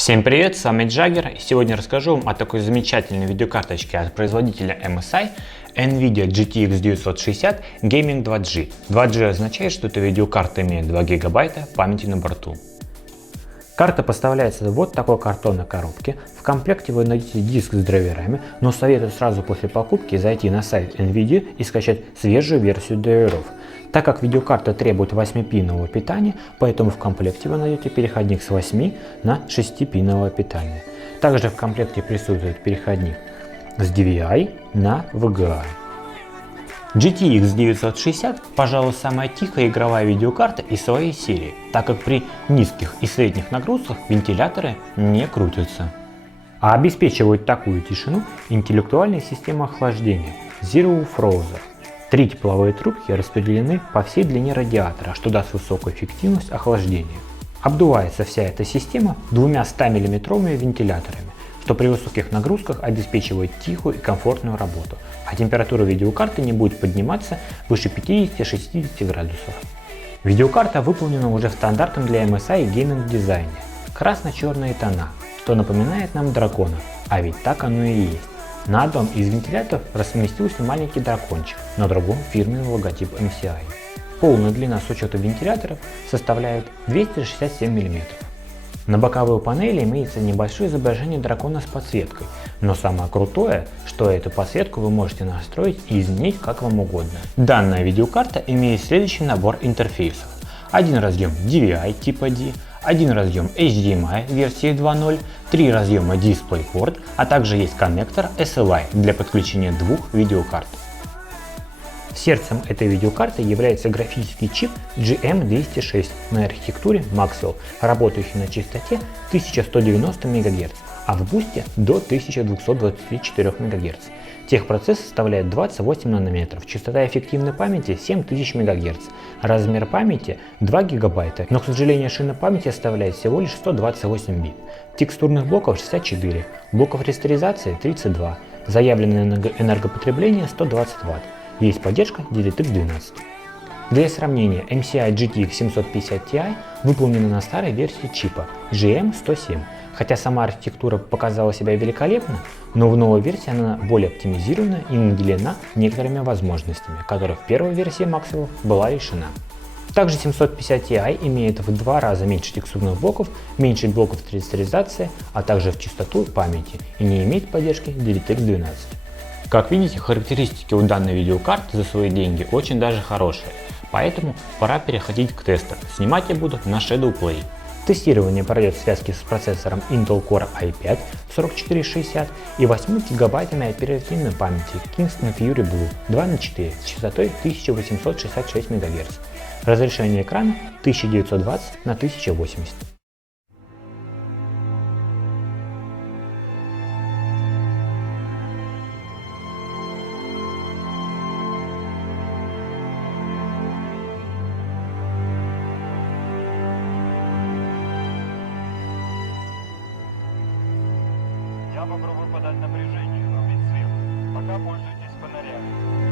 Всем привет, с вами Джаггер, и сегодня расскажу вам о такой замечательной видеокарточке от производителя MSI NVIDIA GTX 960 Gaming 2G. 2G означает, что эта видеокарта имеет 2 гигабайта памяти на борту. Карта поставляется в вот такой картонной коробке. В комплекте вы найдете диск с драйверами, но советую сразу после покупки зайти на сайт NVIDIA и скачать свежую версию драйверов. Так как видеокарта требует 8-пинового питания, поэтому в комплекте вы найдете переходник с 8 на 6-пиновое питание. Также в комплекте присутствует переходник с DVI на VGA. GTX 960, пожалуй, самая тихая игровая видеокарта из своей серии, так как при низких и средних нагрузках вентиляторы не крутятся. А обеспечивает такую тишину интеллектуальная система охлаждения Zero Frozen. 3 тепловые трубки распределены по всей длине радиатора, что даст высокую эффективность охлаждения. Обдувается вся эта система двумя 100-мм вентиляторами, что при высоких нагрузках обеспечивает тихую и комфортную работу, а температура видеокарты не будет подниматься выше 50-60 градусов. Видеокарта выполнена уже в стандартном для MSI гейминг дизайне. Красно-черные тона, что напоминает нам дракона, а ведь так оно и есть. На одном из вентиляторов разместился маленький дракончик, на другом фирменный логотип MSI. Полная длина с учетом вентиляторов составляет 267 мм. На боковой панели имеется небольшое изображение дракона с подсветкой, но самое крутое, что эту подсветку вы можете настроить и изменить как вам угодно. Данная видеокарта имеет следующий набор интерфейсов. Один разъем DVI типа D, один разъем HDMI версии 2.0, 3 разъема DisplayPort, а также есть коннектор SLI для подключения двух видеокарт. Сердцем этой видеокарты является графический чип GM206 на архитектуре Maxwell, работающий на частоте 1190 МГц, а в бусте до 1224 МГц. Техпроцесс составляет 28 нанометров, частота эффективной памяти 7000 МГц, размер памяти 2 ГБ, но, к сожалению, шина памяти составляет всего лишь 128 бит. Текстурных блоков 64, блоков растеризации 32, заявленное энергопотребление 120 Вт. Есть поддержка DirectX 12. Для сравнения, MSI GTX 750 Ti выполнена на старой версии чипа GM107. Хотя сама архитектура показала себя великолепно, но в новой версии она более оптимизирована и наделена некоторыми возможностями, которых в первой версии Maxwell была лишена. Также 750 Ti имеет в 2 раза меньше текстурных блоков, меньше блоков растеризации, а также в частоту памяти и не имеет поддержки DirectX 12. Как видите, характеристики у данной видеокарты за свои деньги очень даже хорошие, поэтому пора переходить к тесту. Снимать я буду на Shadow Play. Тестирование пройдет в связке с процессором Intel Core i5 4460 и 8 гигабайтами оперативной памяти Kingston Fury Blue 2х4 с частотой 1866 МГц. Разрешение экрана 1920 на 1080. Я попробую подать напряжение, врубить свет. Пока пользуйтесь фонарями.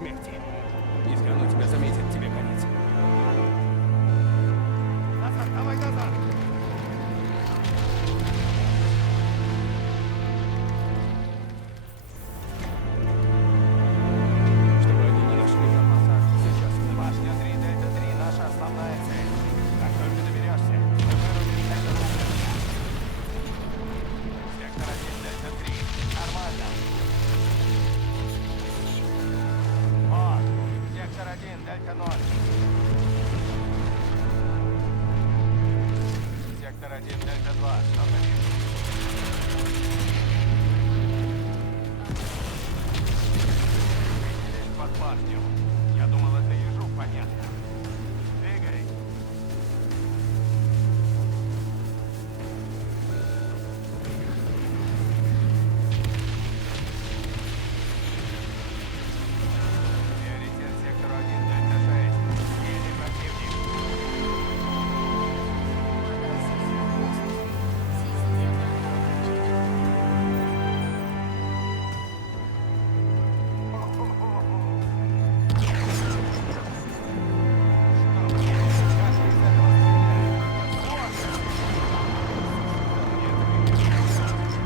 смерти. Если оно тебя заметит, тебе конец. Назад, давай назад! Чтобы они не нашли запаса, сейчас башня 3 Дельта 3 наша основная цель. Как только доберешься, мы вырубим сектор Угров. Сектор 1 Дельта 3. Нормально. Вот. Сектор 1 Дельта 0. Сектор 1 Дельта 2. Что хотим? Виделись под башню. Я думал, это ежу понятно. Двигай. Приоритет сектору 1 Дельта 6. Сильный противник. Что мне? Как из этого стрелять?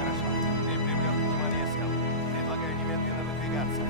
Хорошо. Ты привлек внимание сил. Предлагаю немедленно выдвигаться.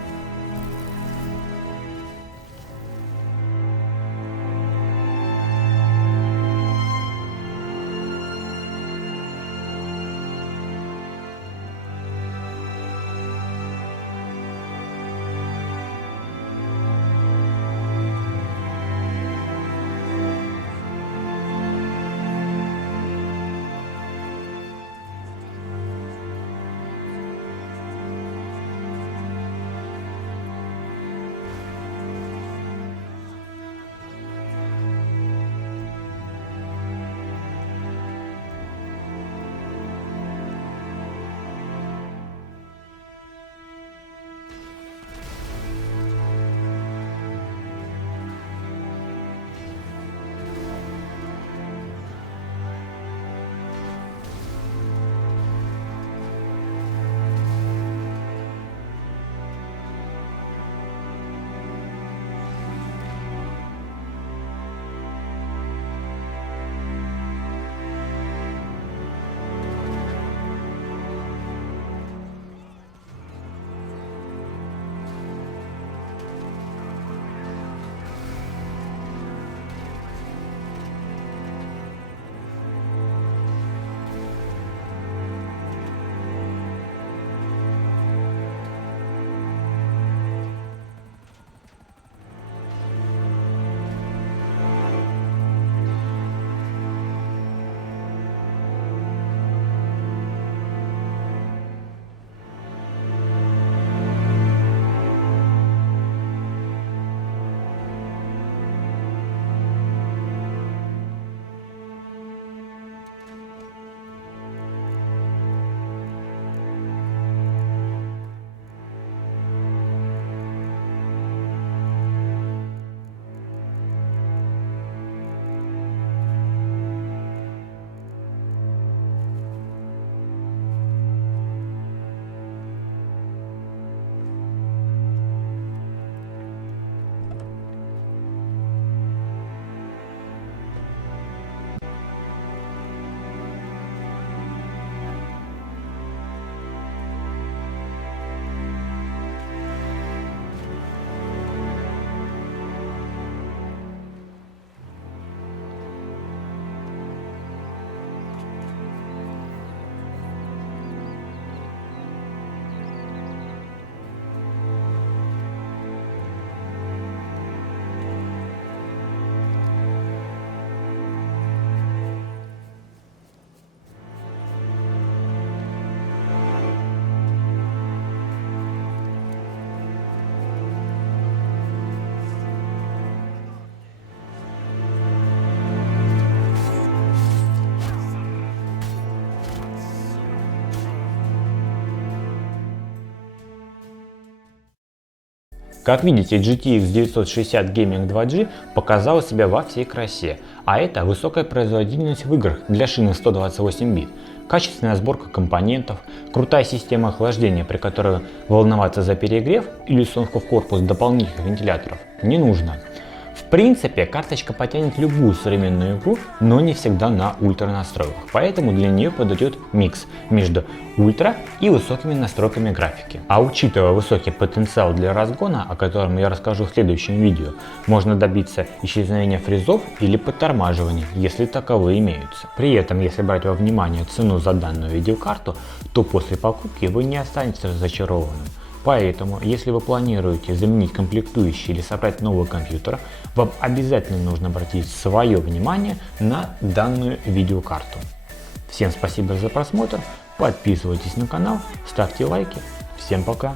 Как видите, GTX 960 Gaming 2G показала себя во всей красе, а это высокая производительность в играх для шины 128 бит. качественная сборка компонентов, крутая система охлаждения, при которой волноваться за перегрев или установку в корпус дополнительных вентиляторов не нужно. В принципе, карточка потянет любую современную игру, но не всегда на ультра настройках, поэтому для нее подойдет микс между ультра и высокими настройками графики. А учитывая высокий потенциал для разгона, о котором я расскажу в следующем видео, можно добиться исчезновения фризов или подтормаживания, если таковые имеются. При этом, если брать во внимание цену за данную видеокарту, то после покупки вы не останетесь разочарованным. Поэтому, если вы планируете заменить комплектующий или собрать новый компьютер, вам обязательно нужно обратить свое внимание на данную видеокарту. Всем спасибо за просмотр, подписывайтесь на канал, ставьте лайки. Всем пока!